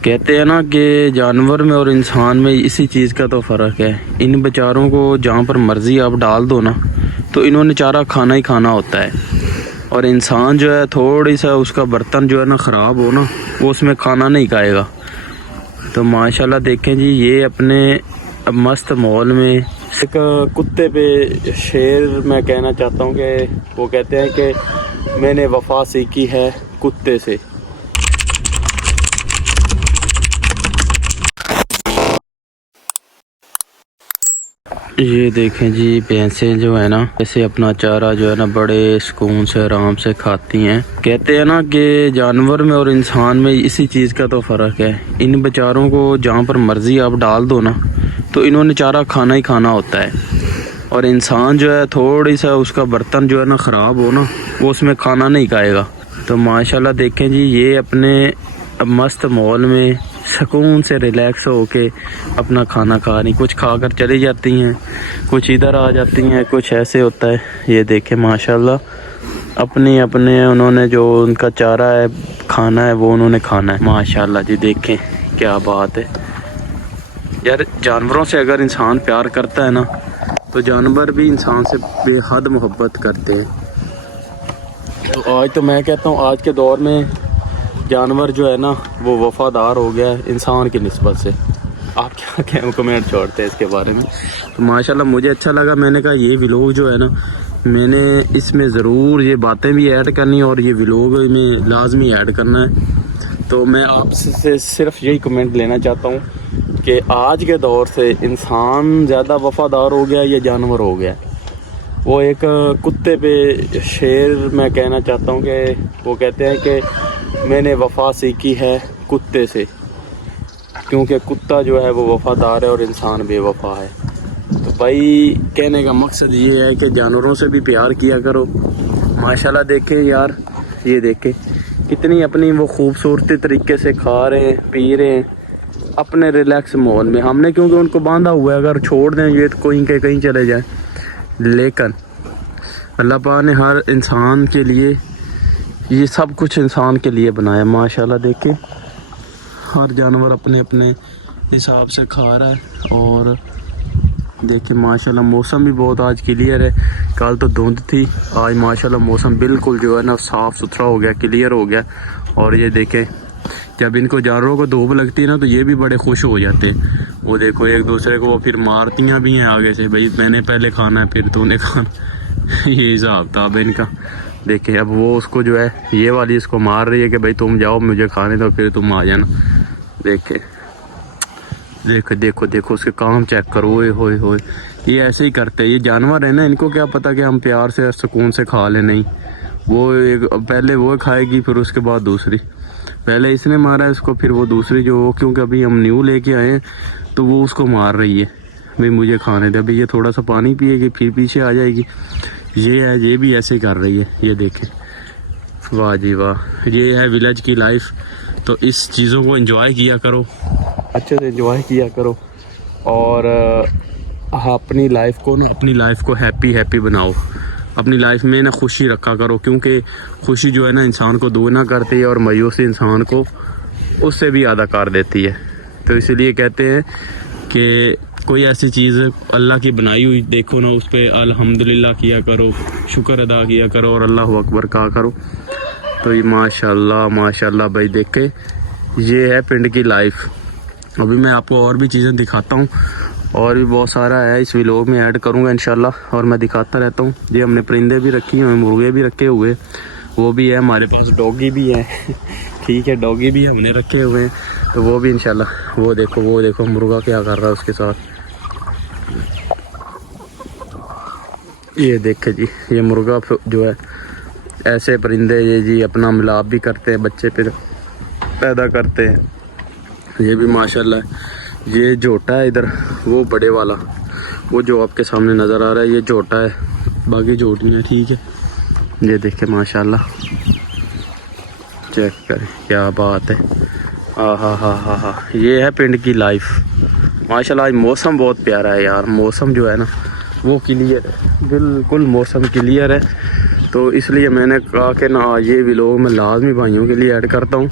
कहते हैं ना कि जानवर में और इंसान में इसी चीज़ का तो फ़र्क है। इन बेचारों को जहाँ पर मर्ज़ी आप डाल दो ना, तो इन्होंने चारा खाना ही खाना होता है। और इंसान जो है थोड़ी सा उसका बर्तन जो है ना ख़राब हो ना, वो उसमें खाना नहीं खाएगा। तो माशाल्लाह देखें जी, ये अपने मस्त माहौल में एक कुत्ते पे शेर मैं कहना चाहता हूँ कि वो कहते हैं कि मैंने वफ़ा सीखी है कुत्ते से। ये देखें जी, भैंसें जो है ना ऐसे अपना चारा जो है ना बड़े सुकून से आराम से खाती हैं। कहते हैं ना कि जानवर में और इंसान में इसी चीज़ का तो फ़र्क है। इन बेचारों को जहाँ पर मर्ज़ी आप डाल दो ना, तो इन्होंने चारा खाना ही खाना होता है। और इंसान जो है थोड़ी सा उसका बर्तन जो है ना ख़राब हो ना, वो उसमें खाना नहीं खाएगा। तो माशाल्लाह देखें जी, ये अपने मस्त माहौल में सुकून से रिलैक्स हो के अपना खाना खा रही। कुछ खाकर चली जाती हैं, कुछ इधर आ जाती हैं, कुछ ऐसे होता है। ये देखें माशाल्लाह, अपने अपने उन्होंने जो उनका चारा है खाना है वो उन्होंने खाना है। माशाल्लाह जी, देखें क्या बात है यार। जानवरों से अगर इंसान प्यार करता है ना, तो जानवर भी इंसान से बेहद मोहब्बत करते हैं। तो आज तो मैं कहता हूँ आज के दौर में जानवर जो है ना वो वफ़ादार हो गया है इंसान की निस्बत से। आप क्या कमेंट छोड़ते हैं इसके बारे में? तो माशाल्लाह मुझे अच्छा लगा। मैंने कहा ये व्लॉग जो है ना, मैंने इसमें ज़रूर ये बातें भी ऐड करनी और ये व्लॉग में लाजमी ऐड करना है। तो मैं आपसे सिर्फ यही कमेंट लेना चाहता हूँ कि आज के दौर से इंसान ज़्यादा वफ़ादार हो गया या जानवर हो गया? वो एक कुत्ते पे शेर मैं कहना चाहता हूँ कि वो कहते हैं कि मैंने वफ़ा सीखी है कुत्ते से, क्योंकि कुत्ता जो है वो वफ़ादार है और इंसान बेवफा है। तो भाई कहने का मकसद ये है कि जानवरों से भी प्यार किया करो। माशाल्लाह देखें यार, ये देखें कितनी अपनी वो खूबसूरती तरीके से खा रहे हैं, पी रहे हैं अपने रिलैक्स माहौल में। हमने क्योंकि उनको बांधा हुआ है, अगर छोड़ दें ये तो कोई के कहीं चले जाए। लेकिन अल्लाह पाक ने हर इंसान के लिए ये सब कुछ इंसान के लिए बनाया। माशाल्लाह देखें हर जानवर अपने अपने हिसाब से खा रहा है। और देखिए माशाल्लाह मौसम भी बहुत आज क्लियर है। कल तो धुंध थी, आज माशाल्लाह मौसम बिल्कुल जो है ना साफ़ सुथरा हो गया, क्लियर हो गया। और ये देखें जब इनको जानवरों को धूप लगती है ना, तो ये भी बड़े खुश हो जाते हैं। वो देखो एक दूसरे को वो फिर मारतियाँ भी हैं आगे से, भाई मैंने पहले खाना है फिर तूने खाना। ये हिसाब किताब है इनका। देखे अब वो उसको जो है ये वाली इसको मार रही है कि भाई तुम जाओ मुझे खाने दो फिर तुम आ जाना। देखे देखो देखो देखो उसके काम चेक करो। ओए होए होए, ये ऐसे ही करते हैं। ये जानवर है ना, इनको क्या पता कि हम प्यार से सुकून से खा ले। नहीं, वो एक पहले वो खाएगी फिर उसके बाद दूसरी। पहले इसने मारा है इसको, फिर वो दूसरी जो, क्योंकि अभी हम न्यू लेके आए हैं तो वो उसको मार रही है भाई मुझे खाने दे। अभी ये थोड़ा सा पानी पिएगी फिर पीछे आ जाएगी। ये है, ये भी ऐसे ही कर रही है। ये देखें, वाह जी वाह, ये है विलेज की लाइफ। तो इस चीज़ों को एंजॉय किया करो, अच्छे से एंजॉय किया करो। और अपनी लाइफ को ना, अपनी लाइफ को हैप्पी बनाओ। अपनी लाइफ में ना खुशी रखा करो, क्योंकि खुशी जो है ना इंसान को दोगुना करती है और मायूसी इंसान को उससे भी ज़्यादा कर देती है। तो इसलिए कहते हैं कि कोई ऐसी चीज़ अल्लाह की बनाई हुई देखो ना, उस पर अल्हम्दुलिल्लाह किया करो, शुक्र अदा किया करो और अल्लाह अकबर कहा करो। तो ये माशाल्लाह माशाल्लाह भाई देखे, ये है पिंड की लाइफ। अभी मैं आपको और भी चीज़ें दिखाता हूँ, और भी बहुत सारा है इस व्लॉग में ऐड करूँगा इंशाल्लाह, और मैं दिखाता रहता हूँ। ये हमने परिंदे भी रखी हैं, मुर्गे भी रखे हुए, वो भी है हमारे पास, डॉगी भी है। ठीक है, डॉगी भी हमने रखे हुए हैं, तो वो भी इंशाल्लाह। वो देखो मुर्गा क्या कर रहा है उसके साथ। ये देखे जी, ये मुर्गा जो है, ऐसे परिंदे ये जी अपना मिलाप भी करते हैं, बच्चे फिर पैदा करते हैं। ये भी माशाल्लाह। ये जोटा है इधर, वो बड़े वाला, वो जो आपके सामने नज़र आ रहा है ये जोटा है, बाकी जोटी है। ठीक है, ये देखे माशाल्लाह, चेक करें क्या बात है। हा, ये है पिंड की लाइफ। माशाल्लाह आज मौसम बहुत प्यारा है यार। मौसम जो है ना वो क्लियर है, बिल्कुल मौसम क्लियर है। तो इसलिए मैंने कहा कि ना ये व्लॉग मैं लाजमी भाइयों के लिए ऐड करता हूँ।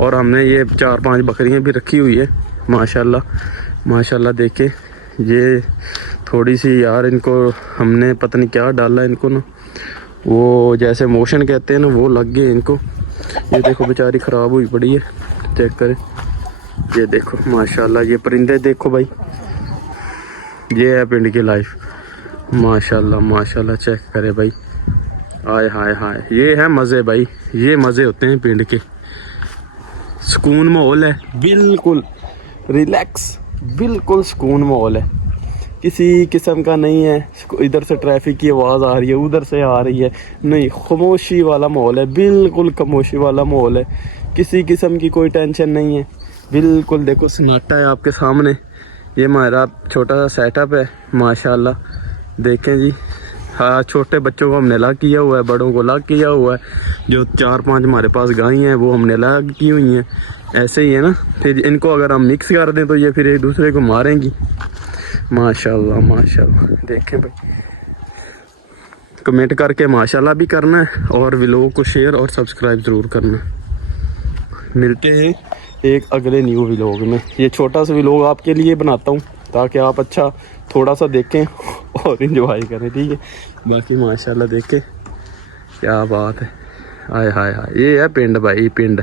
और हमने ये 4-5 बकरियाँ भी रखी हुई है माशाल्लाह माशाल्लाह। देखे ये थोड़ी सी यार इनको हमने पता नहीं क्या डाला इनको ना, वो जैसे मोशन कहते हैं ना वो लग गए इनको। ये देखो बेचारी ख़राब हुई पड़ी है, चेक करें। ये देखो माशाल्लाह ये परिंदे देखो भाई, ये है पिंड की लाइफ माशाल्लाह माशाल्लाह। चेक करें भाई, हाय हाय हाय, ये है मज़े भाई, ये मज़े होते हैं पिंड के। सुकून माहौल है, बिल्कुल रिलैक्स, बिल्कुल सुकून माहौल है, किसी किस्म का नहीं है इधर से ट्रैफिक की आवाज़ आ रही है उधर से आ रही है, नहीं, खामोशी वाला माहौल है, बिल्कुल खामोशी वाला माहौल है, किसी किस्म की कोई टेंशन नहीं है, बिल्कुल। देखो सन्नाटा है आपके सामने, ये हमारा छोटा सा सेटअप है माशाल्लाह। देखें जी, हाँ छोटे बच्चों को हमने अलग किया हुआ है, बड़ों को अलग किया हुआ है। जो 4-5 हमारे पास गाय हैं वो हमने अलग की हुई हैं, ऐसे ही है ना। फिर इनको अगर हम मिक्स कर दें तो ये फिर एक दूसरे को मारेंगी माशाल्लाह माशाल्लाह। देखें भाई, कमेंट करके माशाल्लाह भी करना है और व्लॉग को शेयर और सब्सक्राइब ज़रूर करना है। मिलते हैं एक अगले न्यू व्लॉग में। ये छोटा सा व्लॉग आपके लिए बनाता हूँ ताकि आप अच्छा थोड़ा सा देखें और इंजॉय करें, ठीक है। बाकी माशाल्लाह देखें क्या बात है, हाय हाय हाय। ये है पिंड भाई, पिंड।